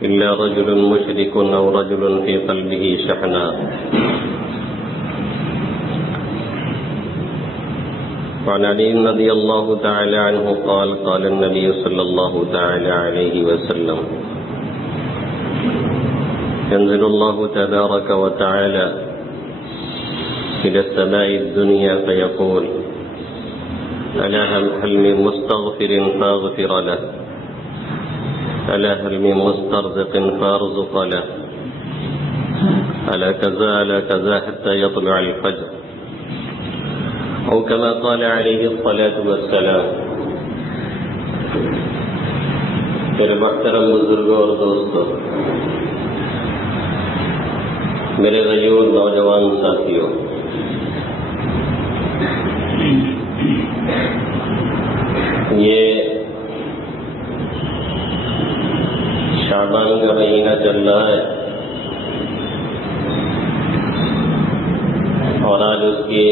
إلا رجل مشرك أو رجل في قلبه شحناء. وعن علي رضي الله تعالى عنه قال قال النبي صلى الله تعالى عليه وسلم ينزل الله تبارك وتعالى إلى السماء الدنيا فيقول ألا هل من مستغفر فاغفر له ألا هل من مسترزق فارزق له ألا كذا حتى يطلع الفجر أو كما قال عليه الصلاة والسلام. میرے محترم بزرگوں اور دوستوں، میرے غیور نوجوان ساتھیوں، یہ شعبان کا مہینہ چل رہا ہے اور آج اس کی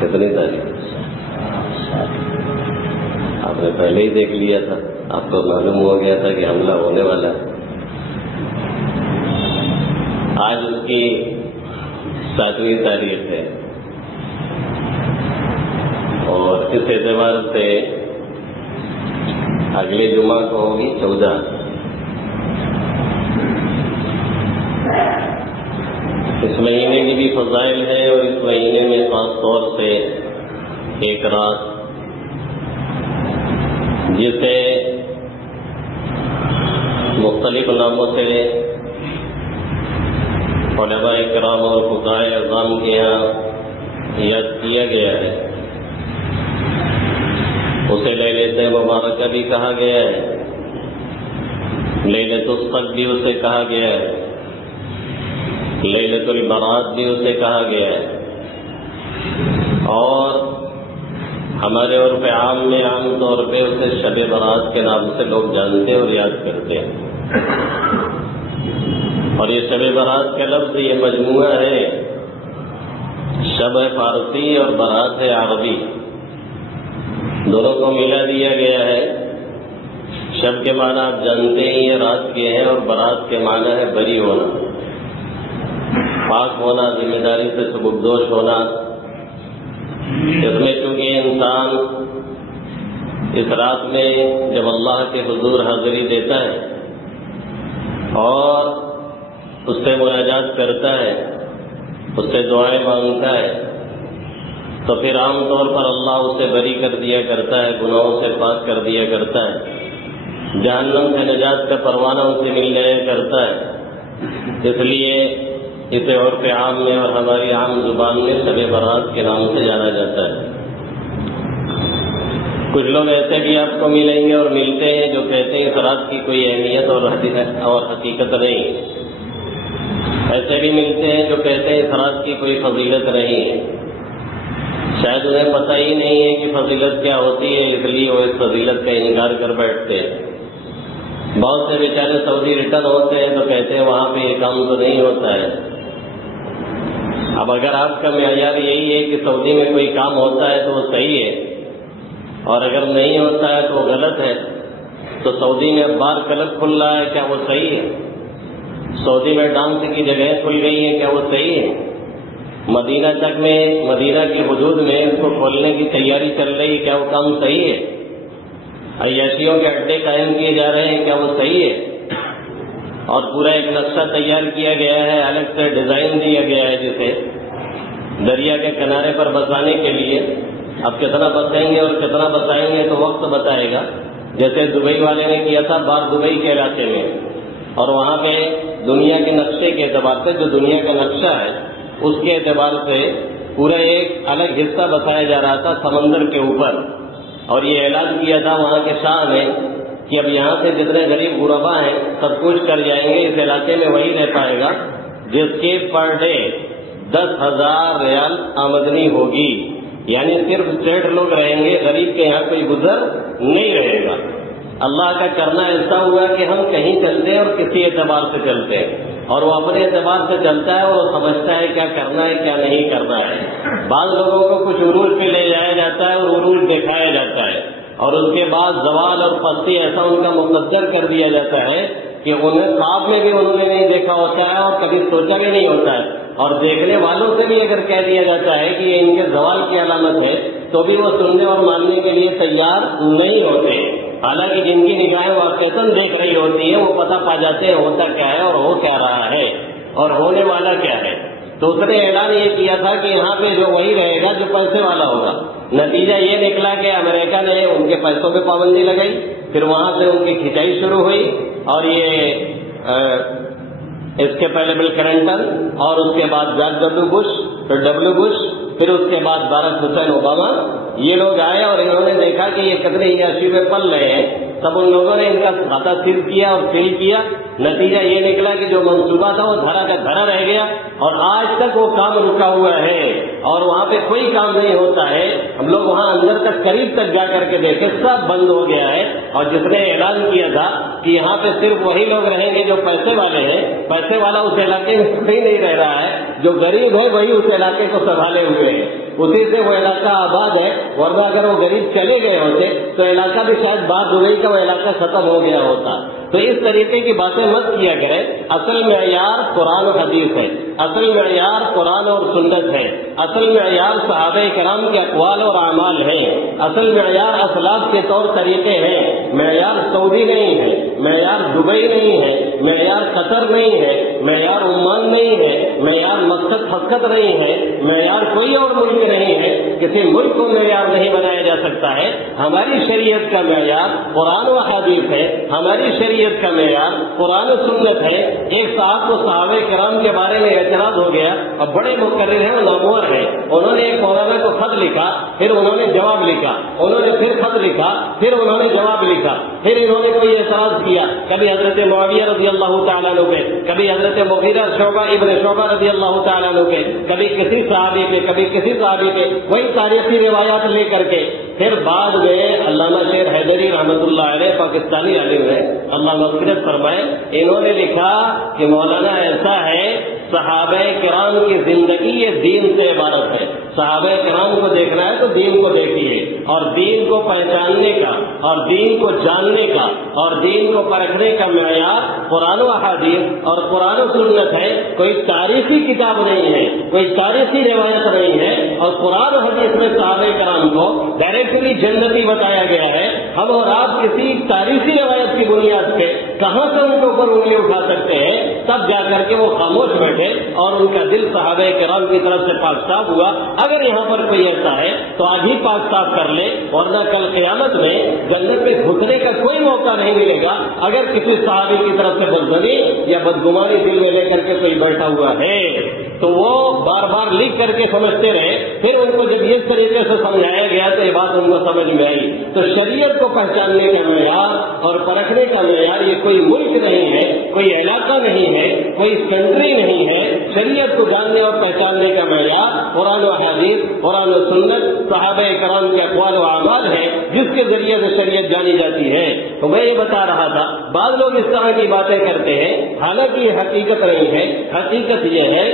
کتنی تاریخ؟ آپ نے پہلے ہی دیکھ لیا تھا، آپ کو معلوم ہو گیا تھا کہ حملہ ہونے والا ہے. آج اس کی 7ویں تاریخ ہے اور اس اعتبار سے اگلے جمعہ کو ہوگی 14. اس مہینے کی بھی فضائل ہے اور اس مہینے میں خاص طور سے ایک رات جسے مختلف ناموں سے علماء کرام اور فقہاء اعظام کے یہاں یاد کیا گیا ہے، اسے لیلۃ مبارکہ بھی کہا گیا ہے، لیلۃ الصدق بھی اسے کہا گیا ہے، لیلۃ البرات بھی اسے کہا گیا ہے، اور ہمارے عرف عام میں عام طور پہ اسے شب برات کے نام سے لوگ جانتے اور یاد کرتے ہیں. اور یہ شب برات کا لفظ یہ مجموعہ ہے، شب ہے فارسی اور برات ہے عربی، دونوں کو ملا دیا گیا ہے. شب کے معنی آپ جانتے ہیں یہ رات کے ہیں، اور برات کے معنی ہے بری ہونا، پاک ہونا، ذمہ داری سے سبکدوش ہونا. اس میں چونکہ انسان اس رات میں جب اللہ کے حضور حاضری دیتا ہے اور اس سے مناجات کرتا ہے، اس سے دعائیں مانگتا ہے، تو پھر عام طور پر اللہ اسے بری کر دیا کرتا ہے، گناہوں سے پاک کر دیا کرتا ہے، جہنم سے نجات کا پروانہ اسے مل جایا کرتا ہے. اس لیے اسے عرف عام میں اور ہماری عام زبان میں شب برات کے نام سے جانا جاتا ہے. کچھ لوگ ایسے بھی آپ کو ملیں گے اور ملتے ہیں جو کہتے ہیں اس رات کی کوئی اہمیت اور حقیقت نہیں. ایسے بھی ملتے ہیں جو کہتے ہیں اس رات کی کوئی فضیلت نہیں ہے. شاید انہیں پتہ ہی نہیں ہے کہ فضیلت کیا ہوتی ہے، اس لیے وہ اس فضیلت کا انکار کر بیٹھتے ہیں. بہت سے بیچارے سعودی ریٹرن ہوتے ہیں تو کہتے ہیں وہاں پہ یہ کام تو نہیں ہوتا ہے. اب اگر آپ کا معیار یہی ہے کہ سعودی میں کوئی کام ہوتا ہے تو وہ صحیح ہے، اور اگر نہیں ہوتا ہے تو وہ غلط ہے، تو سعودی میں بار کلب کھل رہا ہے، کیا وہ صحیح ہے؟ سعودی میں ڈانس کی جگہیں کھل گئی ہیں، کیا وہ صحیح ہے؟ مدینہ تک میں، مدینہ کی حدود میں اس کو کھولنے کی تیاری چل رہی ہے، کیا وہ کام صحیح ہے؟ عیاشیوں کے اڈے قائم کیے جا رہے ہیں، کیا وہ صحیح ہے؟ اور پورا ایک نقشہ تیار کیا گیا ہے، الگ سے ڈیزائن دیا گیا ہے جسے دریا کے کنارے پر بسانے کے لیے. اب کتنا بسائیں گے اور کتنا بسائیں گے تو وقت بتائے گا. جیسے دبئی والے نے کیا تھا بار دبئی کے علاقے میں، اور وہاں پہ دنیا کے نقشے کے اعتبار سے، جو دنیا کا نقشہ ہے اس کے اعتبار سے پورا ایک الگ حصہ بسایا جا رہا تھا سمندر کے اوپر. اور یہ اعلان کیا تھا وہاں کے شاہ نے کہ اب یہاں سے جتنے غریب غربا ہیں سب کچھ کر جائیں گے، اس علاقے میں وہی رہ پائے گا جس کے پر ڈے 10,000 ریال آمدنی ہوگی. یعنی صرف سیٹھ لوگ رہیں گے، غریب کے یہاں کوئی گزر نہیں رہے گا. اللہ کا کرنا ایسا ہوا کہ ہم کہیں چلتے ہیں اور کسی اعتبار سے چلتے ہیں، اور وہ اپنے اعتبار سے چلتا ہے اور وہ سمجھتا ہے کیا کرنا ہے کیا نہیں کرنا ہے. بعض لوگوں کو کچھ عروج پہ لے جایا جاتا ہے اور عروج دکھایا جاتا ہے، اور اس کے بعد زوال اور پستی ایسا ان کا مقدر کر دیا جاتا ہے کہ انہیں خواب میں بھی انہوں نے نہیں دیکھا ہوتا ہے اور کبھی سوچا بھی نہیں ہوتا ہے، اور دیکھنے والوں سے بھی اگر کہہ دیا جاتا ہے کہ یہ ان کے زوال کی علامت ہے تو بھی وہ سننے اور ماننے کے لیے تیار نہیں ہوتے، حالانکہ جن کی نگاہیں واقعتاً دیکھ رہی ہوتی ہیں وہ پتہ پا جاتے ہیں ہوتا کیا ہے اور ہو کیا رہا ہے اور ہونے والا کیا ہے۔ تو اس نے اعلان یہ کیا تھا کہ یہاں پہ جو وہی رہے گا جو پیسے والا ہوگا۔ نتیجہ یہ نکلا کہ امریکہ نے ان کے پیسوں پہ پابندی لگائی، پھر وہاں سے ان کی کھینچائی شروع ہوئی، اور یہ اس کے پہلے بل کلنٹن اور اس کے بعد جارج ڈبلیو بش، پھر ڈبلیو بش، پھر اس کے بعد باراک حسین اوباما، یہ لوگ آئے اور انہوں نے دیکھا کہ یہ کتنے عیاشی میں پل رہے ہیں، تب ان لوگوں نے ان کا کھاتا سیل کیا اور فل کیا۔ نتیجہ یہ نکلا کہ جو منصوبہ تھا وہ دھرا کا دھرا رہ گیا، اور آج تک وہ کام رکا ہوا ہے اور وہاں پہ کوئی کام نہیں ہوتا ہے۔ ہم لوگ وہاں اندر تک قریب تک جا کر کے دیکھے، سب بند ہو گیا ہے، اور جس نے اعلان کیا تھا کہ یہاں پہ صرف وہی لوگ رہیں گے جو پیسے والے ہیں، پیسے والا اس علاقے میں کوئی نہیں رہ رہا ہے، جو غریب ہے وہی اس علاقے کو سنبھالے ہوئے ہیں، اسی سے وہ علاقہ آباد ہے، ورنہ اگر وہ غریب چلے گئے ہوتے تو علاقہ بھی شاید بعد دبئی کا وہ علاقہ ختم ہو گیا ہوتا۔ تو اس طریقے کی باتیں مت کیا کریں، اصل معیار قرآن و حدیث ہے، اصل معیار قرآن اور سنت ہے، اصل معیار صحابہ کرام کے اقوال اور اعمال ہیں، اصل معیار اسلاف کے طور طریقے ہیں، معیار سعودی نہیں ہے، معیار دبئی نہیں ہے، معیار قطر نہیں ہے، معیار عمان نہیں ہے، معیار مسقط نہیں ہے، معیار کوئی اور ملک نہیں ہے، کسی ملک کو معیار نہیں بنایا جا سکتا ہے۔ ہماری شریعت کا معیار قرآن و حدیث ہے، ہماری شریعت کا معیار قرآن و سنت ہے۔ ایک صاحب کو صحابہ کرام کے بارے میں اعتراض ہو گیا، اب بڑے مقرر ہیں، نامور ہیں، انہوں نے ایک مولانا کو خط لکھا، پھر انہوں نے جواب لکھا، انہوں نے پھر خط لکھا، پھر انہوں نے جواب لکھا، پھر انہوں نے کوئی اعتراض کیا، کبھی حضرت معاویہ رضی اللہ تعالیٰ عنہ پہ، کبھی حضرت مغیرہ ابن شعبہ رضی اللہ تعالیٰ عنہ پہ، کبھی کسی صحابی پہ، کبھی کسی صحابی پہ، وہی تاریخی روایات لے کر کے پھر بعد میں علامہ شیر حیدری رحمۃ اللہ علیہ پاکستانی عالم ہے، اللہ مغفرت فرمائے، انہوں نے لکھا کہ مولانا ایسا ہے، صحابہ کرام کی زندگی یہ دین سے عبارت ہے، صحابہ کرام کو دیکھنا ہے تو دین کو دیکھیے، اور دین کو پہچاننے کا اور دین کو جاننے کا اور دین کو پرکھنے کا معیار قرآن و حدیث اور قرآن و سنت ہے، کوئی تاریخی کتاب نہیں ہے، کوئی تاریخی روایت نہیں ہے، اور قرآن و حدیث میں صحابہ کرام کو ڈائریکٹلی جنتی بتایا گیا ہے۔ ہم اور آپ کسی تاریخی روایت کی بنیاد پہ کہاں سے ان کے اوپر انگلی اٹھا سکتے ہیں؟ تب جا کر کے وہ خاموش بیٹھے اور ان کا دل صحابہ کرام کی طرف سے پاک صاف ہوا۔ اگر یہاں پر کوئی ایسا ہے تو آج ہی پاک صاف کر لے، ورنہ کل قیامت میں جنت میں گھسنے کا کوئی موقع نہیں ملے گا۔ اگر کسی صحابی کی طرف سے بدظنی یا بدگمانی دل میں لے کر کے کوئی بیٹھا ہوا ہے تو وہ بار بار لکھ کر کے سمجھتے رہے، پھر ان کو جب اس طریقے سے سمجھایا گیا تو یہ بات ان کو سمجھ میں آئی۔ تو شریعت کو پہچاننے کا معیار اور پرکھنے کا معیار یہ کوئی ملک نہیں ہے، کوئی علاقہ نہیں ہے، کوئی کنٹری نہیں ہے، شریعت کو جاننے اور پہچاننے کا معیار قرآن و حدیث، قرآن و سنت، صحابہ کرام کے اقوال و اعمال ہے، جس کے ذریعے سے شریعت جانی جاتی ہے۔ تو میں یہ بتا رہا تھا، بعض لوگ اس طرح کی باتیں کرتے ہیں، حالانکہ یہ حقیقت نہیں ہے۔ حقیقت یہ ہے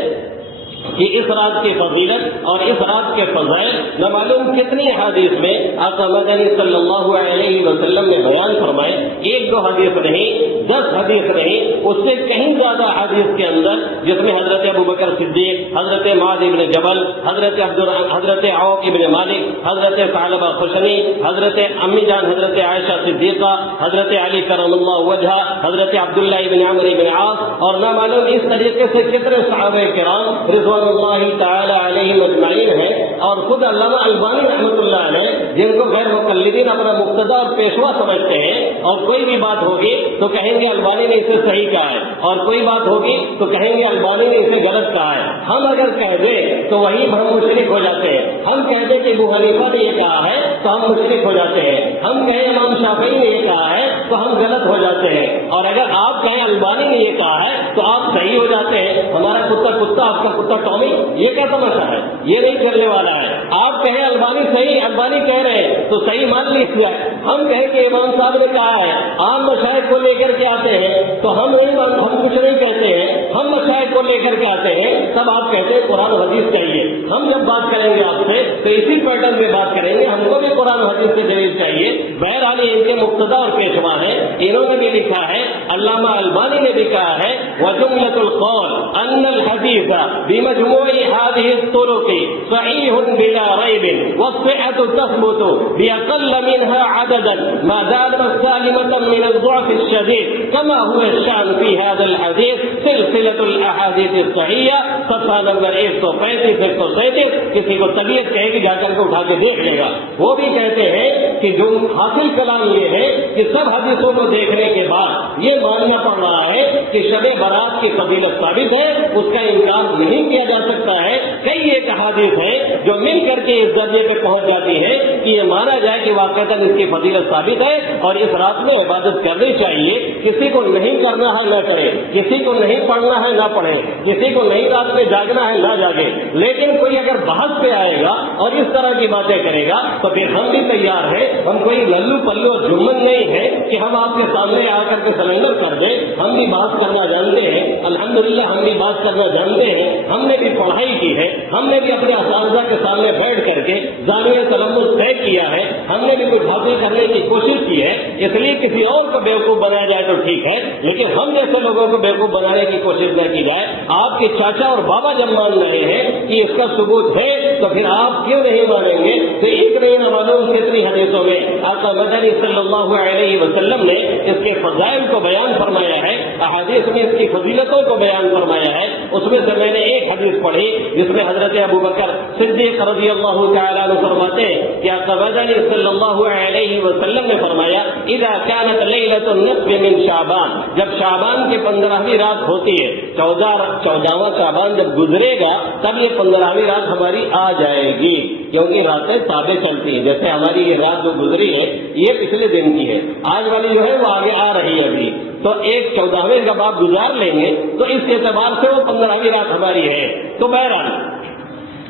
کہ اس رات کی فضیلت اور اس رات کے فضائل نہ معلوم کتنی حدیث میں آقا مدنی صلی اللہ علیہ وسلم نے بیان فرمائے، ایک دو حدیث نہیں، 10 حدیث نہیں، اس سے کہیں زیادہ حدیث کے اندر، جس میں حضرت ابوبکر صدیق، حضرت معاذ ابن جبل، حضرت عوف ابن مالک، حضرت ثعلبہ خشنی، حضرت امی جان حضرت عائشہ صدیقہ، حضرت علی کرم اللہ وجہہ، حضرت عبداللہ ابن عمرو ابن عاص، اور نہ معلوم اس طریقے سے کتنے صحابہ کرام رضوان اللہ تعالی علیہ مجمعین ہے، اور خود علامہ البانی رحمۃ اللہ علیہ، جن کو غیر مقلدین اپنا مقتدا اور پیشوا سمجھتے ہیں، اور کوئی بھی بات ہوگی تو کہیں گے البانی نے اسے صحیح کہا ہے، اور کوئی بات ہوگی تو کہیں گے البانی نے اسے غلط کہا ہے۔ ہم اگر کہہ دیں تو وہی ہم مشرک ہو جاتے ہیں، ہم کہہ دیں کہ ابو حنیفہ نے یہ کہا ہے تو ہم مشرک ہو جاتے ہیں، ہم کہیں امام شافعی نے یہ کہا ہے تو ہم غلط ہو جاتے ہیں، اور اگر آپ کہیں البانی نے یہ کہا ہے تو آپ صحیح ہو جاتے ہیں۔ ہمارا کتا آپ کا کتا ٹامی، یہ کیا تماشا ہے؟ یہ نہیں چلنے والا ہے۔ آپ کہیں البانی صحیح، البانی کہہ رہے ہیں تو صحیح مان لیجیے، ہم کہیں کہ امام صاحب نے کہا ہے، عام مشائخ کو لے کر کے آتے ہیں تو ہم کچھ نہیں کہتے ہیں، ہم مشائخ کو لے کر کے آتے ہیں تب آپ کہتے ہیں قرآن حدیث چاہیے. ہم جب بات کریں گے آپ سے تو اسی پیٹرن میں بات کریں گے, ہم کو بھی قرآن حدیث سے دلیل چاہیے. بہرحال ان کے مقتدا اور پیشوا ہیں, انہوں نے بھی لکھا ہے, علامہ البانی نے بھی کہا ہے وجملۃ القول ان الحدیث بمجموع هذه الطرق صحیح بلا ریب والصحة تثبت باقل منها عددا ما دام سالمة من الضعف الشديد كما هو الشأن في هذا الحديث سلسلة الاحاديث الصحيحة صفحہ نمبر 135 137. کسی کو طبیعت کہے گی جا کر کے اٹھا کے دیکھ لے گا. وہ بھی کہتے ہیں کہ جو حاصل کلام یہ ہے کہ سب حدیثوں کو دیکھنے کے بعد یہ ماننا پڑ رہا ہے کہ شب برات کی فضیلت ثابت ہے, اس کا انکار نہیں کیا جا سکتا ہے. کئی ایک احادیث ہے جو مل کر کے اس درجے پہ پہنچ جاتی ہے کہ یہ مانا جائے کہ واقعتاً اس کی فضیلت ثابت ہے اور اس رات میں عبادت کرنی چاہیے. کسی کو نہیں کرنا ہے نہ کرے, کسی کو نہیں پڑھنا ہے نہ پڑھے, کسی کو نہیں رات میں جاگنا ہے نہ جاگے. لیکن کوئی اگر بحث پہ آئے گا اور اس طرح کی باتیں کرے گا تو پھر ہم بھی تیار ہیں. ہم کوئی للو پلو جمن نہیں ہے کہ ہم آپ کے سامنے آ کر کے سرنڈر کر دیں. ہم بھی بات کرنا جانتے ہیں, الحمدللہ ہم بھی بات کرنا جانتے ہیں. ہم نے بھی پڑھائی کی ہے, ہم نے بھی اپنے اساتذہ کے سامنے بیٹھ کر کے زاویہ تلمذ طے کیا ہے, ہم نے بھی کچھ حاصل کرنے کی کوشش کی ہے. اس لیے کسی اور کو بیوقوف بنایا جائے تو ٹھیک ہے, لیکن ہم جیسے لوگوں کو بیوقوف بنانے کی کوشش نہ کی جائے. آپ کے چاچا اور بابا جب مان رہے ہیں کہ اس کا ثبوت ہے تو پھر آپ کیوں نہیں مانیں گے؟ تو اتنے معلوم کتنی حدیثوں میں آقا مدنی صلی اللہ علیہ وسلم نے اس کے فضائل کو بیان فرمایا ہے, احادیث میں اس کی فضیلتوں کو بیان فرمایا ہے. اس میں سے میں نے ایک حدیث پڑھی جس میں حضرت ابو بکر صدیق رضی اللہ تعالیٰ عنہ فرماتے ہیں کہ آقا مدنی صلی اللہ علیہ وسلم نے فرمایا اذا كانت لیلۃ النصف من شعبان, جب شعبان کی 15ویں رات ہوتی ہے, 14واں شعبان جب گزرے گا تب یہ 15ویں رات ہماری آ جائے گی, کیونکہ راتیں تابع چلتی ہیں. جیسے ہماری یہ رات جو گزری ہے یہ پچھلے دن کی ہے, آج والی جو ہے وہ آگے آ رہی ہے ابھی. تو ایک 14ویں جب آپ گزار لیں گے تو اس اعتبار سے وہ 15ویں رات ہماری ہے. تو بہرحال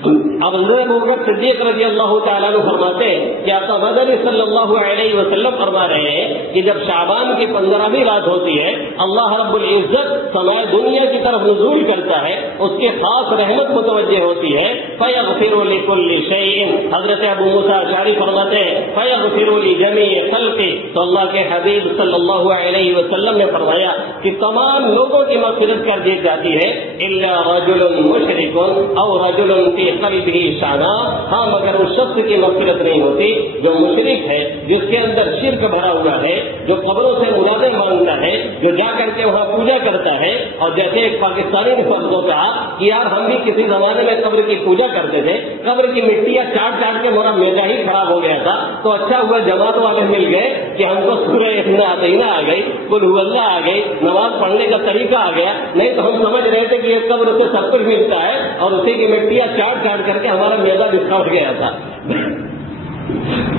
اب حضرت ابوبکر صدیق رضی اللہ تعالیٰ عنہ فرماتے ہیں کہ آقا مدنی صلی اللہ علیہ وسلم فرما رہے ہیں کہ جب شعبان کی 15ویں رات ہوتی ہے اللہ رب العزت سمائے دنیا کی طرف نزول کرتا ہے, اس کے خاص رحمت متوجہ ہوتی ہے. فیغفر لکل شیء, حضرت ابو موسیٰ اشعری فرماتے ہیں فیغفر لجمیع خلقی, تو اللہ کے حبیب صلی اللہ علیہ وسلم نے فرمایا کہ تمام لوگوں کی مغفرت کر دی جاتی ہے الا رجل مشرک او رجل فی قلبہ شانا, ہاں مگر اس شخص کی مغفرت نہیں ہوتی جو مشرک ہے, جس کے اندر شرک بھرا ہوا ہے, جو قبروں سے مرادیں مانگتا ہے, جو جا کر کے وہاں پوجا کرتا ہے. اور جیسے ایک پاکستانی نے فرضوں کہا کہ یار ہم بھی کسی زمانے میں قبر کی پوجا کرتے تھے, قبر کی مٹیاں چاٹ چاٹ کے ہمارا میدا ہی خراب ہو گیا تھا, تو اچھا ہوا جماعت والے مل گئے کہ ہم کو سورہ اطمینان آ گئی, قل هو اللہ آ گئی, نماز پڑھنے کا طریقہ آ گیا. نہیں تو ہم سمجھ رہے تھے کہ یہ قبر سے سب کچھ ملتا ہے اور اسی کی مٹیاں چاٹ چاٹ کر کے ہمارا میدا بکھر گیا تھا.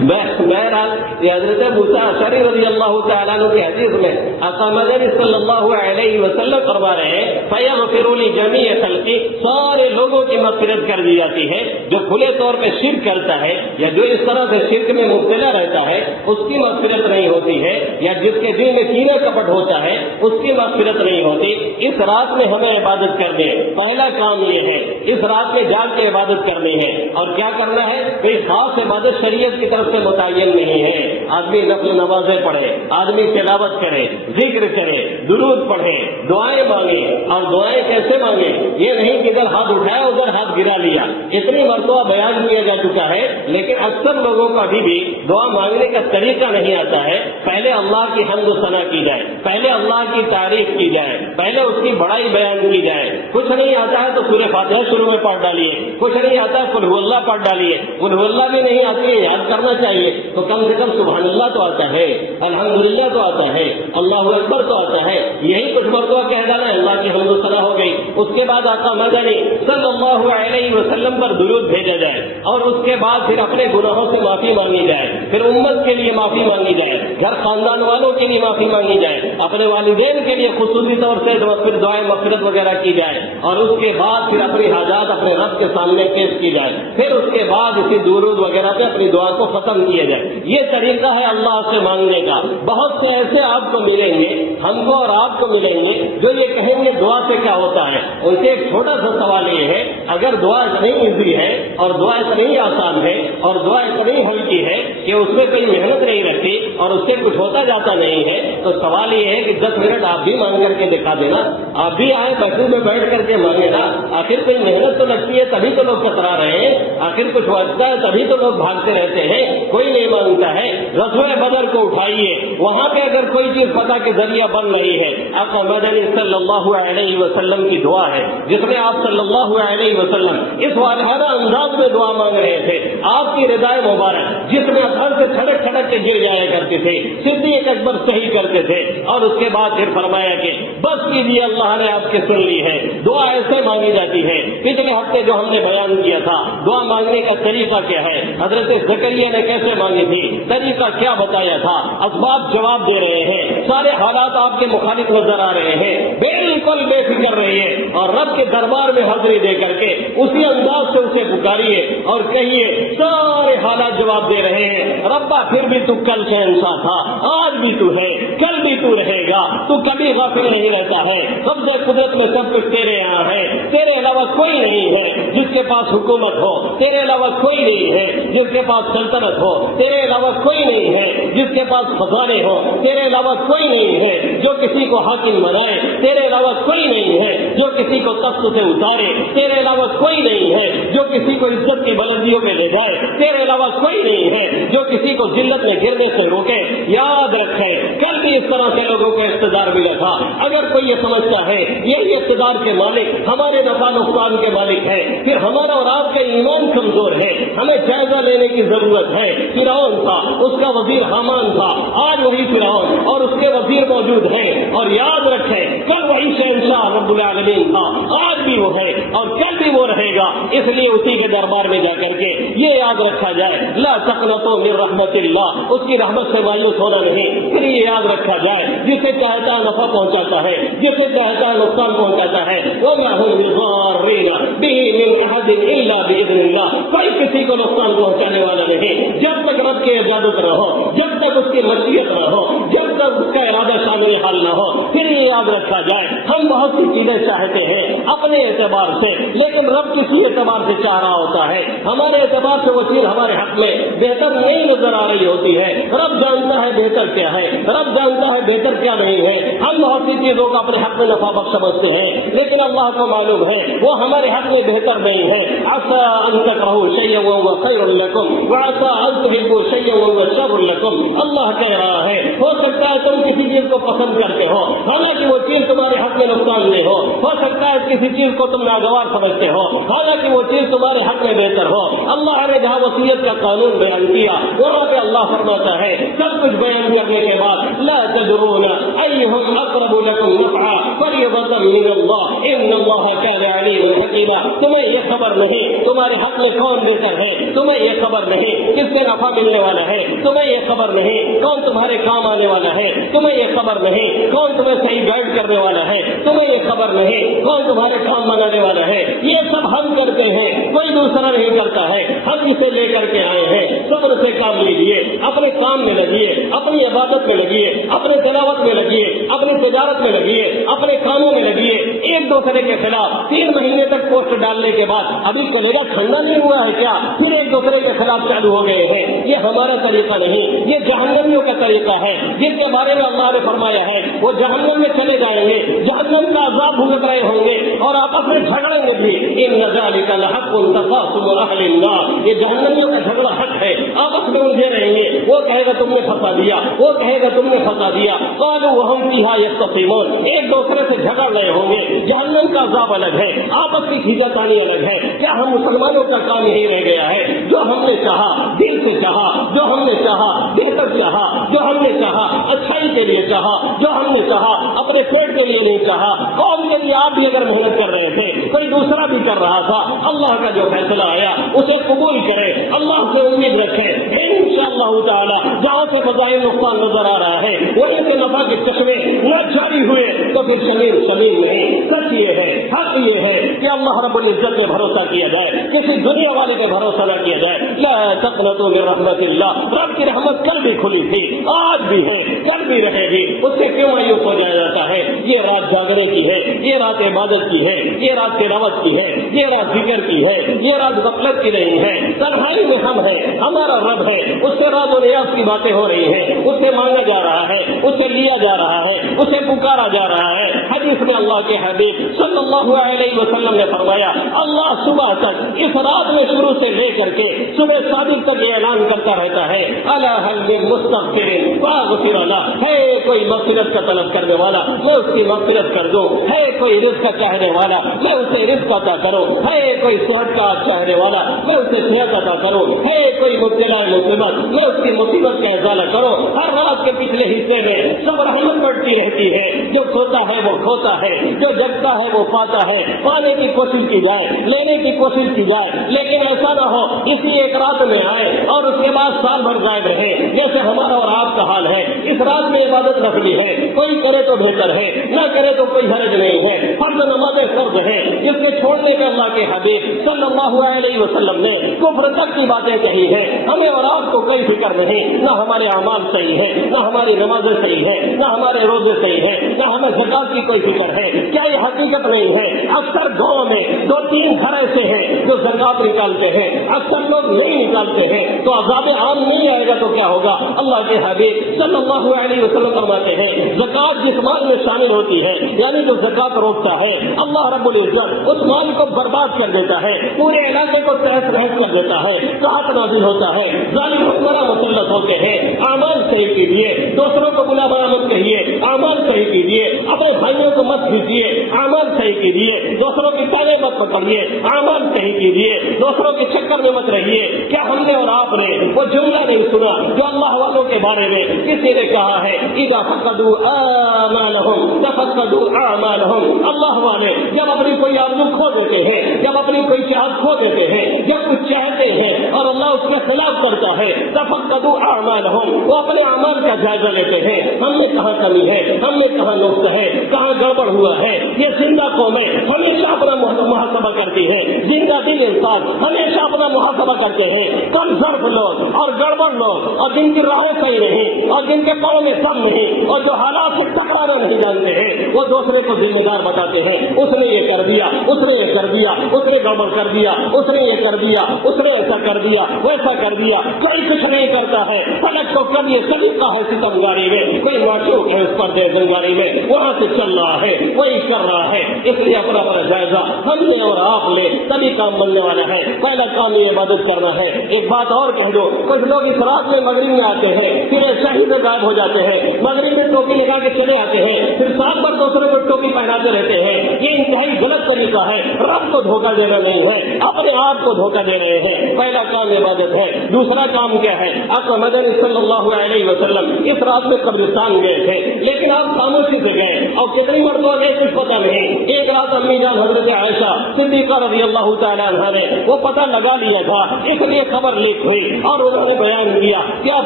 بہرحال یہ حضرت موسیٰ اشعری رضی اللہ تعالیٰ عنہ کی حدیث میں آقا مدنی صلی اللہ علیہ وسلم فرما رہے ہیں فیغفر لجمیع خلقی, سارے لوگوں کی مغفرت کر دی جاتی ہے. جو کھلے طور پہ شرک کرتا ہے یا جو اس طرح سے شرک میں مبتلا رہتا ہے اس کی مغفرت نہیں ہوتی ہے, یا جس کے دل میں کینہ کپٹ ہوتا ہے اس کی مغفرت نہیں ہوتی. اس رات میں ہمیں عبادت کرنی ہے, پہلا کام یہ ہے اس رات میں جاگ کے عبادت کرنی ہے. اور کیا کرنا ہے, کوئی خاص عبادت شریعت کی طرف سے متعین نہیں ہے. آدمی نفل نمازیں پڑھے, آدمی تلاوت کرے, ذکر کرے, درود پڑھے, دعائیں مانگے. اور دعائیں کیسے مانگے, یہ نہیں کہ ادھر ہاتھ اٹھایا ادھر ہاتھ گرا لیا. اتنی مرتبہ بیان کیا جا چکا ہے, لیکن اکثر لوگوں کا ابھی بھی دعا مانگنے کا طریقہ نہیں آتا ہے. پہلے اللہ کی حمد و ثنا کی جائے, پہلے اللہ کی تعریف کی جائے, پہلے اس کی بڑائی بیان کی جائے. کچھ نہیں آتا ہے تو سورہ فاتحہ شروع میں پڑھ ڈالیے, کچھ نہیں آتا ہے قل هو اللہ پڑھ ڈالیے. قل هو اللہ بھی نہیں آتی ہے, یاد کرنا چاہیے تو کم سے کم سبحان اللہ تو آتا ہے, الحمدللہ تو آتا ہے, اللہ اکبر تو آتا ہے. یہی کچھ مرتبہ کہہ ڈالا ہے, اللہ کی حمد و ثنا ہو گئی. اس کے بعد آقا مدنی صلی اللہ علیہ وسلم پر درود بھیجا جائے, اور اس کے بعد پھر اپنے گناہوں سے معافی مانگی جائے, پھر امت کے لیے معافی مانگی جائے, گھر خاندان والوں کے لیے معافی مانگی جائے، اپنے والدین کے لیے خصوصی طور سے پھر دعائیں مغفرت وغیرہ کی جائے، اور اس کے بعد پھر اپنی حاجات اپنے رب کے سامنے پیش کی جائے، پھر اس کے بعد اسی درود وغیرہ پہ اپنی دعا کو ختم کیا جائے۔ یہ طریقہ ہے اللہ سے مانگنے کا۔ بہت سے ایسے آپ کو ملیں گے، ہم کو اور آپ کو ملیں گے، جو یہ کہیں گے دعا سے کیا ہوتا ہے۔ ان سے ایک چھوٹا سا سوال یہ ہے، اگر دعا اتنی ایزی ہے اور دعا اتنی آسان ہے اور دعا اتنی ہلکی ہے کہ اس میں کوئی محنت نہیں رکھتی اور اس سے کچھ ہوتا جاتا نہیں ہے، تو سوال یہ ہے کہ 10 منٹ آپ بھی مانگ کر کے دکھا دینا، آپ بھی آئے مسجد میں بیٹھ کر کے مانگے نا۔ آخر کوئی محنت تو لگتی ہے تبھی تو لوگ کترا رہے ہیں، آخر کچھ ہوتا ہے تبھی تو لوگ بھاگتے رہتے ہیں، کوئی نہیں مانگتا ہے۔ غزوہ بدر کو اٹھائیے، وہاں پہ اگر کوئی چیز فتح کے ذریعہ بن رہی ہے، آقا مدنی صلی اللہ علیہ وسلم کی دعا ہے، جس میں آپ صلی اللہ علیہ وسلم اس واضح انداز میں دعا مانگ رہے تھے۔ آپ کی ردائے مبارک جس میں گھر سے چھڑک چھڑک کے گر جایا کرتے تھے، صدیق اکبر صحیح کرتے تھے، اور اس کے بعد پھر فرمایا کہ بس کیجیے، اللہ نے آپ کی سن لی ہے۔ دعا ایسے مانگی جاتی ہے۔ پچھلے ہفتے جو ہم نے بیان کیا تھا دعا مانگنے کا طریقہ کیا ہے، حضرت زکریا نے کیسے مانگی تھی، طریقہ کیا بتایا تھا، اسباب جواب دے رہے ہیں، سارے حالات آپ کے مخالف نظر آ رہے ہیں، بالکل بے فکر رہیے اور رب کے دربار میں حاضری دے کر کے اسی انداز سے اسے پکاریے اور کہیے سارے حالات جواب دے رہے ہیں، ربا پھر بھی تو کل شہنشاہ تھا، آج بھی تو ہے، کل بھی تو رہے گا، تو کبھی غافل نہیں رہتا ہے، قبضہ قدرت میں سب کچھ تیرے یہاں ہے، تیرے علاوہ کوئی نہیں ہے جس کے پاس حکومت ہو، تیرے علاوہ کوئی نہیں ہے جس کے پاس سلطنت ہو، تیرے علاوہ کوئی نہیں ہے جس کے پاس خزانے ہو، تیرے علاوہ کوئی نہیں ہے جو کسی کو حاکم بنائے، تیرے علاوہ کوئی نہیں ہے جو کسی کو تخت سے اتارے، تیرے علاوہ کوئی نہیں ہے جو کسی کو عزت کی بلندیوں میں لے جائے، تیرے علاوہ کوئی نہیں ہے جو کسی کو ذلت میں گرنے سے روکے۔ یاد رکھیں کل بھی اس طرح سے لوگوں کو اقتدار ملا تھا۔ اگر کوئی یہ سمجھتا ہے یہی اقتدار کے مالک ہمارے نفع نقصان کے مالک ہے، پھر ہمارا اور آپ کا ایمان کمزور ہے، ہمیں جائزہ لینے کی ضرورت ہے۔ فرعون تھا، اس کا وزیر حامان تھا، آج وہی فرعون اور اس کے وزیر موجود ہیں، اور یاد رکھیں کل وہی شہنشاہ رب العالمین تھا، آج بھی وہ ہے اور کل بھی وہ رہے گا۔ اس لیے اسی کے دربار میں جا کر کے یہ یاد رکھا جائے، لا تقنطوا من رحمت اللہ، اس کی رحمت سے مایوس ہونا نہیں۔ پھر یہ یاد رکھا جائے جسے چاہتا ہے نفع پہنچاتا ہے، جسے چاہتا ہے نقصان پہنچاتا ہے۔ وما هم بضارين به من احد الا باذن اللہ، کوئی کسی کو نقصان پہنچانے والا نہیں جب تک رب کی اجازت نہ ہو، جب تک اس کی مشیت نہ ہو، جب تک اس کا ارادہ شامل حال نہ ہو۔ پھر یہ یاد رکھا جائے ہم بہت سی چیزیں چاہتے ہیں اپنے اعتبار سے، لیکن رب کسی اعتبار سے چاہ رہا ہوتا ہے، ہمارے اعتبار سے وہ چیز ہمارے حق میں بہتر نہیں نظر آ رہی ہوتی ہے۔ رب جانتا ہے بہتر کیا ہے، رب جانتا ہے بہتر کیا نہیں ہے۔ ہم بہت سی چیزوں کو اپنے حق میں نفع بخش سمجھتے ہیں، لیکن اللہ کو معلوم ہے وہ ہمارے حق میں بہتر نہیں ہے۔ عسى ان تكرهوا شيئا وهو خير لكم وعسى ان تحبوا شيئا وهو شر لكم، اللہ کہہ رہا ہے ہو سکتا ہے تم کسی چیز کو پسند کرتے ہو حالانکہ وہ چیز تمہارے حق میں نقصان دہ ہو سکتا ہے کسی چیز کو تم ناگوار سمجھتے ہو حالانکہ وہ چیز تمہارے حق میں بہتر ہو۔ اللہ نے جہاں وصیت کا قانون بیان کیا وہاں پہ اللہ فرماتا ہے سب کچھ بیان کرنے کے بعد لا تدرون ایہم اقرب لکم نفعا فریضۃ من اللہ ان اللہ کان علیما حکیما، تمہیں یہ خبر نہیں تمہارے حق میں کون بہتر ہے، تمہیں یہ خبر نہیں کس سے نفع ملنے والا ہے، تمہیں یہ خبر نہیں کون تمہارے کام آنے والا ہے، تمہیں یہ خبر نہیں کون تمہیں صحیح گائیڈ کرنے والا ہے، تمہیں یہ خبر نہیں کون تمہارے کام بنانے والا ہے۔ یہ سب ہم کرتے ہیں، کوئی دوسرا نہیں کرتا ہے، ہم اسے لے کر کے آئے ہیں۔ صبر سے کام لیجیے، اپنے کام میں لگیے، اپنی عبادت میں لگیے، اپنے تلاوت میں لگیے، اپنی تجارت میں لگیے، اپنے کاموں میں لگیے۔ ایک دوسرے کے خلاف 3 مہینے تک پوسٹ ڈالنے کے بعد ابھی کلیرا ٹھنڈا نہیں ہوا ہے کیا پھر ایک دوسرے کے خلاف چالو ہو گئے ہیں۔ یہ ہمارا طریقہ نہیں، یہ جہنمیوں کا طریقہ ہے جن کے بارے میں اللہ نے فرمایا ہے وہ جہنم میں چلے جائیں گے، جہنم کا عذاب بھگت رہے ہوں گے اور آپس میں جھگڑیں گے بھی۔ ان ذالک لحق تخاصم اہل النار، یہ جہنمیوں کا جھگڑا حق ہے، آپس میں الجھے رہیں گے، وہ کہے گا تم نے پھنسا دیا، وہ کہے گا تم نے پھنسا دیا۔ قالوا وهم فيها يختصمون، ایک دوسرے سے جھگڑ رہے ہوں گے۔ جہنم کا عذاب الگ ہے، آپس کی کھینچاتانی الگ ہے۔ کیا ہم مسلمانوں کا کام یہی رہ گیا ہے جو ہم نے چاہا دل سے چاہا، جو ہم نے چاہا بہتر چاہا، جو ہم نے چاہا اچھائی کے لیے چاہا جو ہم نے چاہا، اپنے پیٹ کے لیے نہیں چاہا۔ قوم کے لیے آپ بھی اگر محنت کر رہے تھے، کوئی دوسرا بھی کر رہا تھا، اللہ کا جو فیصلہ آیا اسے قبول کرے، اللہ سے امید رکھے، انشاءاللہ تعالی جہاں سے بظاہر نقصان نظر آ رہا ہے وہیں سے نفع کے چشمے نہ جاری ہوئے تو پھر شمیر نہیں۔ سچ یہ ہے، حق یہ ہے کہ اللہ رب العزت پہ بھروسہ کیا جائے، کسی دنیا والے پہ بھروسہ نہ کیا جائے۔ لا تقنطوا من رحمت اللہ، رب کی رحمت کل بھی کھلی تھی، آج بھی ہے، کل بھی رہے گی، اس سے کیوں مایوس ہو جایا جاتا ہے؟ یہ رات جاگنے کی ہے، یہ رات عبادت کی ہے، یہ رات تلاوت کی ہے، یہ رات ذکر کی ہے، یہ رات غفلت کی نہیں ہے۔ تنہائی میں ہم ہیں، ہمارا رب ہے، اس سے راز و نیاز کی باتیں ہو رہی ہیں، اس سے مانگا جا رہا ہے، اس سے لیا جا رہا ہے، اسے پکارا جا رہا ہے۔ حدیث میں اللہ کے حبیب صلی اللہ علیہ وسلم نے فرمایا، اللہ صبح تک اس رات میں شروع سے لے کر کے صبح صادق تک یہ اعلان کرتا رہتا ہے، الا هل من مستغفر فاغفر له، ہے کوئی مغفرت کا طلب کرنے والا میں اس کی مغفرت کر دوں، ہے کوئی رزق کا چاہنے والا میں اسے رزق عطا کروں، ہے کوئی صحت کا چاہنے والا میں اسے صحت عطا کروں، ہے کوئی مبتلا مصیبت میں اس کی مصیبت کا ازالہ کروں۔ ہر رات کے پچھلے حصے میں سب رحمت بڑھتی رہتی ہے، جو کھوتا ہے وہ کھوتا ہے، جو جگتا ہے وہ پاتا ہے، پانے کی کوشش کی جائے، لینے کی کوشش کی جائے، لیکن ایسا نہ ہو اسی ایک رات میں آئے اور اس کے بعد سال بھر غائب رہے، جیسے ہمارا اور آپ کا حال ہے۔ اس رات میں عبادت نفلی ہے، کوئی کرے تو بہتر ہے، نہ کرے تو کوئی حرج نہیں ہے، فرض نمازیں فرض ہیں، جس کے چھوڑنے پہ اللہ کے حبیب صلی اللہ علیہ وسلم نے کفر تک کی باتیں کہی ہیں۔ ہمیں اور آپ کو کوئی فکر نہیں، نہ ہمارے اعمال صحیح ہے، نہ ہماری نمازیں صحیح ہے، نہ ہمارے روزے صحیح ہے، نہ ہمیں زکات کی کوئی فکر ہے۔ کیا یہ حقیقت نہیں ہے؟ اکثر گاؤں میں 2-3 گھر ایسے ہیں جو زکات نکالتے ہیں، اکثر لوگ نہیں نکالتے ہیں، تو عذاب عام نہیں آئے گا تو کیا ہوگا؟ اللہ کے حبیب صلی اللہ علیہ وسلم فرماتے ہیں، زکات جس مال میں شامل ہوتی ہے، یعنی جو زکات روکتا ہے، اللہ رب العزت اس مال کو برباد کر دیتا ہے، پورے علاقے کو تہس نہس کر دیتا ہے، قحط نازل ہوتا ہے، ظالم حکمراں مسلط ہوتے ہیں۔ اعمال صحیح کیجیے، دوسروں کو بلا بلا مت کہیے، اعمال صحیح کیجیے، اپنے بھائیوں کو مت کھیچیے، اعمال صحیح کیجیے، دوسروں کی تانے مت پکڑیے، اعمال صحیح کیجیے، دوسروں کے چکر میں مت رہیے۔ کیا ہم نے اور آپ نے وہ جملہ نہیں سنا جو اللہ والوں کے بارے میں کسی نے کہا ہے، اذا فقدوا آمالهم تفقدوا اعمالهم، اللہ والے جب اپنی کوئی آرزو کھو دیتے ہیں، جب اپنی کوئی چاہت کھو دیتے ہیں، جب کچھ چاہتے ہیں اور اللہ اس کے خلاف کرتا ہے، تفقدوا اعمالهم، وہ اپنے اعمال کا جائزہ لیتے ہیں، ہم میں کہاں کمی ہے، ہم میں کہاں نقص ہے، کہاں گڑبڑ ہوا ہے۔ یہ زندہ قومیں ہمیشہ اپنا محاسبہ کرتی ہے، زندہ دل انسان ہمیشہ اپنا محاسبہ کرتے ہیں۔ کم ظرف لوگ اور گڑبڑ لوگ اور جن کی راہیں صحیح نہیں اور جن کے پاؤں میں سب نہیں اور جو حالات سے ٹکرانا نہیں جانتے ہیں، وہ دوسرے کو ذمہ دار بتاتے ہیں، اس نے یہ کر دیا، اس نے یہ کر دیا، اس نے گڑبڑ کر دیا، اس نے یہ کر دیا، اس نے ایسا کر دیا، ویسا کر دیا، کوئی کچھ نہیں کرتا ہے۔ فلک کو کبھی سلیقہ ہے ستمگاری میں، کوئی معشوق ہے اس پر زنگاری میں، وہاں سے چل رہا ہے، وہی کر رہا ہے۔ اس لیے اپنا جائزہ ہم نے اور آپ لے، تبھی کام بننے والا ہے۔ پہلا کام یہ عبادت کرنا ہے۔ ایک بات اور کہہ دو، کچھ لوگ اس رات میں مغرب میں آتے ہیں، پھر ایسا ہی سے غائب ہو جاتے ہیں، مغرب میں ٹوپی لگا کے چلے آتے ہیں، پھر سال بھر دوسرے کو ٹوپی پہناتے رہتے ہیں۔ یہ انتہائی غلط طریقہ ہے، رب کو دھوکہ دینا نہیں ہے، اپنے آپ کو دھوکہ دے رہے ہیں۔ پہلا کام عبادت ہے۔ دوسرا کام کیا ہے؟ آقا مدنی صلی اللہ علیہ وسلم اس رات میں قبرستان گئے تھے، لیکن آپ خاموشی سے گئے اور کتنی مرتبہ گئے کچھ پتا نہیں۔ ایک رات امی جان حضرت عائشہ صدیقہ رضی اللہ تعالیٰ عنہا نے وہ پتہ لگا لیا تھا، اس لیے خبر لیک ہوئی اور انہوں نے بیان کیا کہ آپ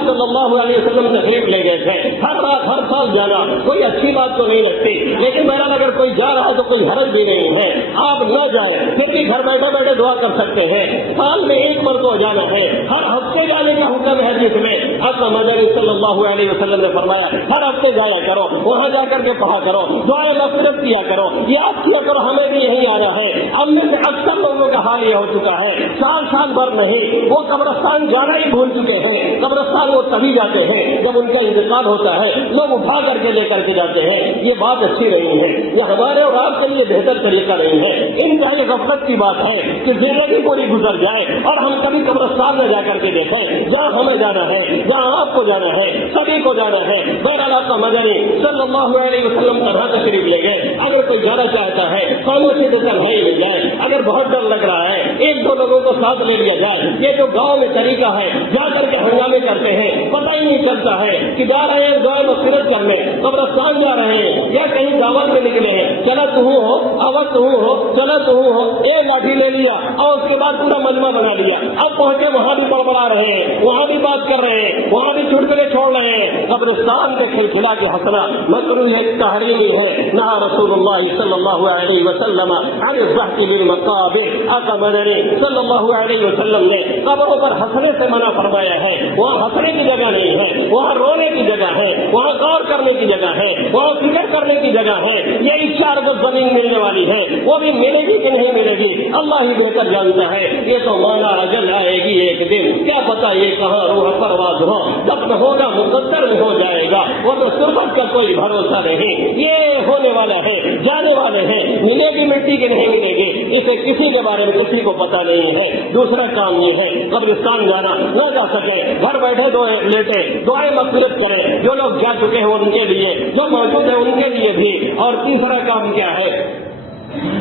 صلی اللہ علیہ وسلم تشریف لے گئے تھے۔ ہر رات ہر سال جانا کوئی اچھی بات تو نہیں لگتی، لیکن بہرحال اگر کوئی جا رہا ہے تو کوئی حرج بھی نہیں ہے، آپ نہ جائیں، پھر بھی گھر بیٹھے بیٹھے دعا کر سکتے ہیں۔ سال میں ایک مرتبہ جانا ہے، ہر ہفتے جانے کا حکم ہے جس میں آقا مدنی صلی اللہ علیہ وسلم نے فرمایا ہر ہفتے جایا کرو، وہاں جا کر کے پڑھا کرو، دعائیں مغفرت کیا کرو، یاد کیا کرو ہمیں بھی یہی آنا ہے۔ اب میں سے اکثر لوگوں کا حال یہ ہو چکا ہے، سال بھر نہیں، وہ قبرستان جانا ہی بھول چکے ہیں۔ قبرستان وہ تبھی جاتے ہیں جب ان کا انتقال ہوتا ہے، لوگ اٹھا کر کے لے کر کے جاتے ہیں۔ یہ بات اچھی نہیں ہے، یہ ہمارے اور آپ کے لیے بہتر طریقہ نہیں ہے۔ انتہائی غفلت کی بات ہے کہ زندگی پوری گزر جائے اور ہم کبھی قبرستان میں جا کر کے دیکھیں جہاں ہمیں جانا ہے، جہاں آپ کو جانا ہے، سبھی کو جانا ہے۔ بہرحال آقا مدنی صلی اللہ علیہ وسلم طرح تشریف لے گئے۔ اگر کوئی جانا چاہتا ہے خاموشی سے تنہائی مل جائے، اگر بہت ڈر لگ رہا ہے ایک دو لوگوں کو ساتھ لے لیا جائے۔ یہ جو گاؤں میں طریقہ ہے، جا کر کے ہنگامے کرتے ہیں، پتہ ہی نہیں چلتا ہے کہ جا رہے ہیں دعائیں مغفرت کرنے قبرستان جا رہے ہیں یا کہیں دعوت میں نکلے ہیں، چلا تو ہو آواز تو ہو چلا تو ہو، ایک لاٹھی لے لیا اور اس کے بعد پورا مجمع بنا لیا، اب پہنچے وہاں بھی بڑبڑا رہے ہیں، وہاں بھی بات کر رہے ہیں، وہاں بھی چٹکلے چھوڑ رہے ہیں۔ قبرستان کے کھلکھلا کے ہنسنا مکروہ ہے، تحریمی ہے۔ نہ رسول اللہ صلی اللہ علیہ وسلم عن الضحك للمقابر، آقا مدنی صلی اللہ علیہ وسلم نے قبروں پر ہنسنے سے منع فرمایا ہے۔ وہاں ہنسنے کی جگہ نہیں ہے، وہاں رونے کی جگہ ہے، وہاں غور کرنے کی جگہ ہے، وہاں فکر کرنے کی جگہ ہے۔ یہ 4 کو زمین ملنے والی ہے، وہ بھی ملے گی کہ نہیں ملے گی اللہ ہی بہتر جانتا ہے۔ یہ تو مانا اجل آئے گی ایک دن، کیا پتا یہ کہاں روح پرواز ہو، دفن ہوگا مقدر میں ہو جائے گا، وہ تو صرفت کا کوئی بھروسہ نہیں۔ یہ ہونے والا ہے، جانے والے ہیں، ملے گی مٹی کے نہیں ملے گی، اسے کسی کے بارے میں کسی کو پتا نہیں ہے۔ دوسرا کام یہ ہے قبرستان جانا نہ جا سکے گھر بیٹھے لیٹے دعائیں مغفرت کریں، جو لوگ جا چکے ہیں ان کے لیے، جو موجود ہیں ان کے لیے بھی۔ اور تیسرا کام کیا ہے؟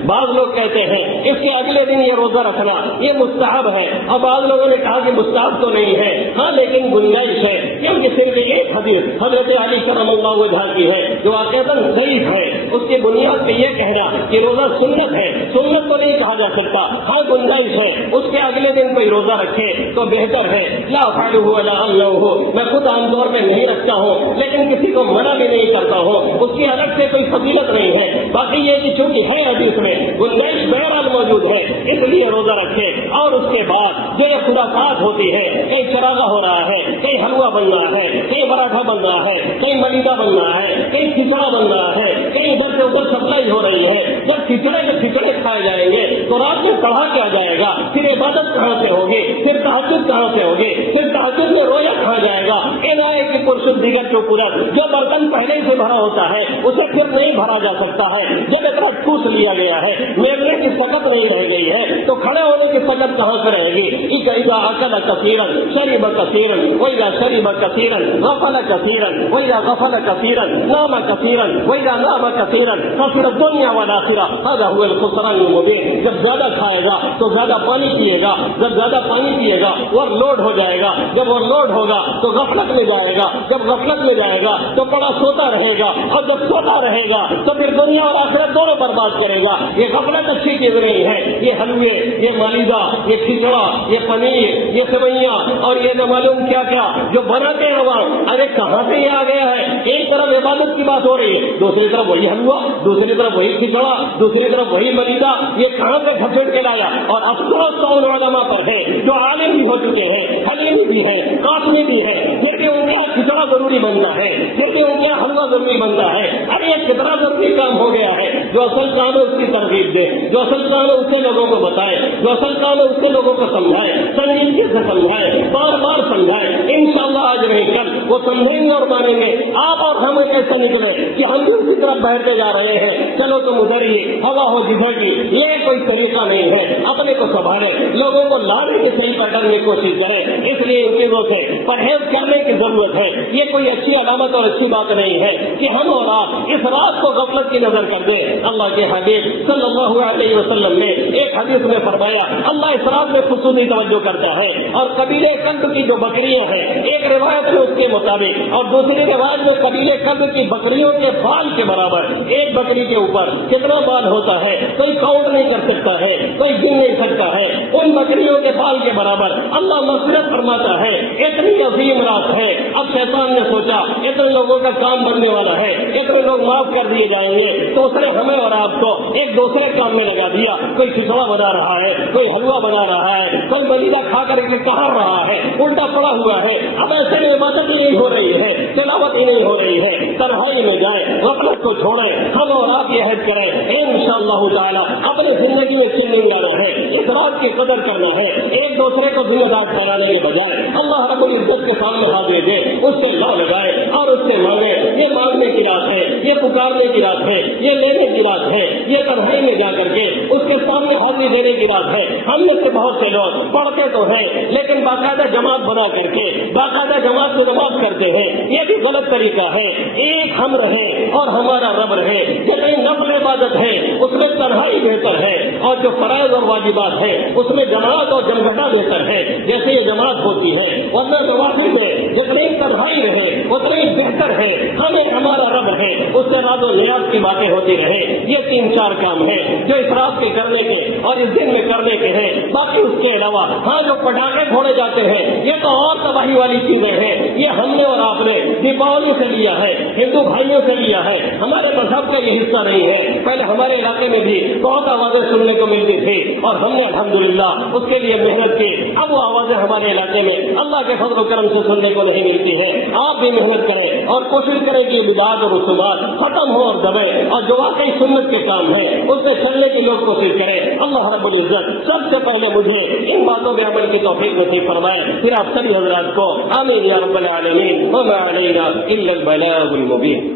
بعض لوگ کہتے ہیں اس کے اگلے دن یہ روزہ رکھنا یہ مستحب ہے، اور بعض لوگوں نے کہا کہ مستحب تو نہیں ہے، ہاں لیکن گنجائش ہے، کیونکہ صرف ایک حدیث حضرت علی کرم اللہ وجہ کی ہے جو واقعتاً ضعیف ہے، اس کی بنیاد پہ یہ کہنا کہ روزہ سنت ہے، سنت تو نہیں کہا جا سکتا، ہاں گنجائش ہے، اس کے اگلے دن کوئی روزہ رکھے تو بہتر ہے۔ لا فعلہ ولا انہ، میں خود عام طور پہ نہیں رکھتا ہوں لیکن کسی کو منع بھی نہیں کرتا ہوں، اس کی الگ سے کوئی فضیلت نہیں ہے، باقی یہ کہ چونکہ ہے حدیث میں گنجائش بہرحال موجود ہے اس لیے روزہ رکھے۔ اور اس کے بعد جو یہ خرافات ہوتی ہے، کہیں چراغا ہو رہا ہے، کہیں حلوہ بن رہا ہے، کہیں پراٹھا بن رہا ہے، کہیں ملیدہ بن رہا ہے، کہیں کھچڑا بن رہا ہے، کہیں ادھر سے ادھر سپلائی ہو رہی ہے، جب کھچڑے کھائے جائیں گے تو رات میں پڑھا کیا جائے گا، پھر عبادت کہاں سے ہوگی، پھر تہجد کہاں سے ہوگی، پھر تہجد میں رویا کہاں جائے گا؟ انائے کی پرشد دیگر جو قدرت جو برتن پہلے سے بھرا ہوتا ہے اسے پھر نہیں بھرا جا سکتا ہے، جب اتنا ٹھوس لیا گیا ہے، میرنے کی سکت نہیں رہ گئی ہے تو کھڑے ہونے کی سکت کہاں سے رہے گی؟ اذا اکل کثیرا شرب کثیرا واذا شرب کثیرا غفل کثیرا واذا غفل کثیرا نام کثیرا واذا نام کثیرا خسر الدنيا والآخرة هذا هو الخسران المبين۔ جب زیادہ کھائے گا تو زیادہ پانی پیے گا، جب زیادہ پانی پیے گا وہ لوڈ ہو جائے گا، جب وہ لوڈ ہوگا تو غفلت میں جائے گا، جب غفلت میں جائے گا تو بڑا سوتا رہے گا، اور جب سوتا رہے گا تو پھر دنیا اور آخرت دونوں برباد کرے گا۔ یہ غفلت اچھی چیز نہیں ہے، یہ حلوے، یہ مالیدہ، یہ کھچڑا، یہ پنیر، یہ سوئیاں اور یہ نہ معلوم کیا کیا جو بناتے ہیں عوام، ارے کہاں سے یہ آ گیا ہے؟ ایک طرف عبادت کی بات ہو رہی ہے، دوسری طرف وہی حلوہ، دوسری طرف وہی کھچڑا، دوسری طرف وہی ملیدہ، یہ کہاں سے گھسیٹ کے لایا؟ اور افسوس تو ان علماء پر ہے جو عالم بھی ہو چکے ہیں، حلیمی بھی ہیں، قاسمی بھی ہیں، پھر بھی ان کا کھچڑا ضروری بنتا ہے، پھر بھی ان کا حلوہ ضروری بنتا ہے۔ ارے یہ کتنا ضروری کام ہو گیا ہے، جو اصل کام ہے اس کی ترغیب دے، جو اصل کام ہے اس سے لوگوں کو بتائے، جو اصل کام ہے اس سے لوگوں کو سمجھائے، سنجیدگی سے سمجھائے، بار بار سمجھائے۔ انشاءاللہ آج نہیں کل وہ سمجھیں گے اور مانیں گے۔ آپ اور ہم ایسا نکلے کہ ہم بھی اسی طرف بہتے جا رہے ہیں، چلو تم ادھر ہی ہوا ہو جدھر کی، یہ کوئی طریقہ نہیں ہے۔ اپنے کو سنبھالے، لوگوں کو لانے کی صحیح پکڑنے کی کوشش کریں، اس لیے ان چیزوں سے پرہیز کرنے کی ضرورت ہے۔ یہ کوئی اچھی علامت اور اچھی بات نہیں ہے کہ ہم اور آپ اس رات کو غفلت کی نظر کر دیں۔ اللہ کے حبیب صلی اللہ علیہ وسلم نے ایک حدیث میں فرمایا اللہ اس رات میں خصوصی توجہ کرتا ہے، اور قبیلے کلب کی جو بکریاں ہیں، ایک روایت میں اس کے مطابق اور دوسری روایت میں قبیلے کلب کی بکریوں کے بال کے برابر، ایک بکری کے اوپر کتنا بال ہوتا ہے کوئی کاؤنٹ نہیں کر سکتا ہے، کوئی گن نہیں سکتا ہے، ان بکریوں کے بال کے برابر اللہ مغفرت فرماتا ہے۔ اتنی عظیم رات ہے، اب شیطان نے سوچا اتنے لوگوں کا کام بننے والا ہے، اتنے لوگ معاف کر دیے جائیں گے، تو اس نے ہمیں اور آپ کو ایک دوسرے کام میں لگا دیا، کوئی کھچڑا بنا رہا ہے، کوئی حلوہ بنا رہا ہے، کوئی ملیدہ کھا کر کے کہا رہا ہے، الٹا پڑا ہوا ہے۔ اب ایسے میں عبادت ہی نہیں ہو رہی ہے، تلاوت ہی نہیں ہو رہی ہے، تنہائی میں جائیں، غفلت کو چھوڑیں، ہم اور آپ یہ عہد کریں انشاءاللہ تعالی اپنی زندگی میں چیلنج لانا ہے، اس رات کی قدر کرنا ہے، ایک دوسرے کو ذمہ دار ٹھہرانے کے بجائے اللہ رب العزت کے سامنے حاضر دے، اس سے لا لگائے اور اس سے مانگے۔ یہ مانگنے کی رات ہے، یہ پکارنے کی رات ہے، یہ لینے کی رات ہے، یہ تنہائی میں جا کر کے اس کے سامنے حاضری دینے کی رات ہے۔ ہم میں سے بہت سے لوگ پڑھتے تو ہیں لیکن باقاعدہ جماعت بنا کر کے باقاعدہ جماعت میں نماز کرتے ہیں، یہ بھی غلط طریقہ ہے۔ ایک ہم رہیں اور ہمارا رب رہے، یہ نہیں نفل عبادت ہے، اس میں تنہائی بہتر ہے، اور جو فرائض اور واجبات ہے اس میں جماعت اور جمگٹا بہتر ہے جیسے یہ جماعت ہوتی ہے، ورنہ نوافل میں جتنی تنہائی رہے اتنی بہتر ہے، ہمیں ہمارا رب ہے اس سے راز و نیاز کی باتیں ہوتی رہے۔ یہ 3-4 کام ہیں جو اس رات کے کرنے کے اور اس دن میں کرنے کے ہیں۔ باقی اس کے علاوہ ہاں جو پٹاخے پھوڑے جاتے ہیں یہ تو اور تباہی والی چیزیں ہیں، یہ ہم نے اور آپ نے دیپاولی سے لیا ہے، ہندو بھائیوں سے لیا ہے، ہمارے مذہب کا یہ حصہ نہیں ہے۔ پہلے ہمارے علاقے میں بھی بہت آوازیں سننے کو ملتی تھی اور ہم نے الحمدللہ اس کے لیے محنت کی، اب وہ آوازیں ہمارے علاقے میں اللہ کے فضل و کرم سے سننے کو نہیں ملتی ہے۔ آپ بھی محنت کریں اور کوشش کریں کہ بدعات اور رسومات ختم ہو اور دبے، اور جو واقعی سنت کے کام ہیں اس میں چلنے کی لوگ کوشش کریں۔ اللہ رب العزت سب سے پہلے مجھے ان باتوں میں عمل کی توفیق نصیب فرمائے، پھر آپ سبھی حضرات کو آمین یا رب العالمین۔ وما علینا الا البلاغ المبین۔